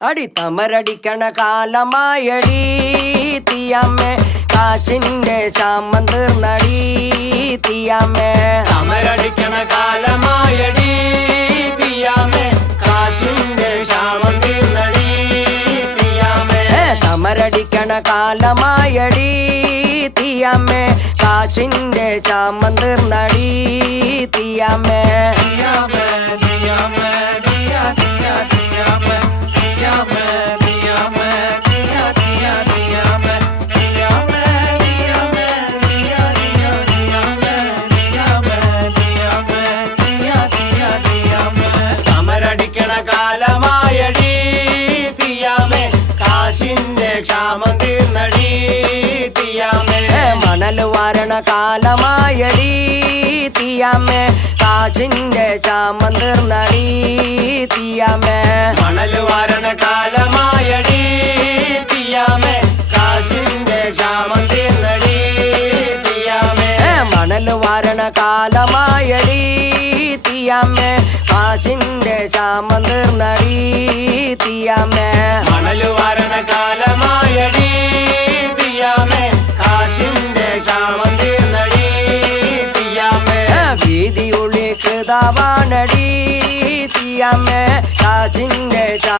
അടി തമരടിക്കണ കാലമായടി തീയമ്മേ കാച്ചിന്റെ ചാമം തീർന്നടി തീയമ്മേ തമരടിക്കണ കാലമായടി തീയമ്മേ കാശിന്റെ ക്ഷാമം തീർന്നടി തീയമ്മേ തമരടിക്കണ കാലമായടി തീയമ്മേ കാച്ചിന്റെ ചാമം തീർന്നടി തീയമ്മേ തമരടിക്കണ കാലമായടി തീയമ്മേ കാശിന്റെ ക്ഷാമം തീർന്നടി തീയമ്മേ മണൽ വാരണ കാലമായടി തീയമ്മേ കാച്ചിന്റെ ചാമം തീർന്നടി തീയമ്മേ മണൽ വാരണ കാലമായടി തീയമ്മേ കാശിന്റെ ക്ഷാമം തീർന്നടി തീയമ്മേ മണൽ വാരണ കാലമായടി തീയമ്മേ കാശിന്റെ ചാമം തീർന്നടി തീയമ്മേ മണൽ വാരണ കാലമായടി തീയമ്മേ കാശിന്റെ ക്ഷാമം തീർന്നടി തീയമ്മേ വീതിയുള്ളി കൃതാവാണടി തീയമ്മേ കാശിന്റെ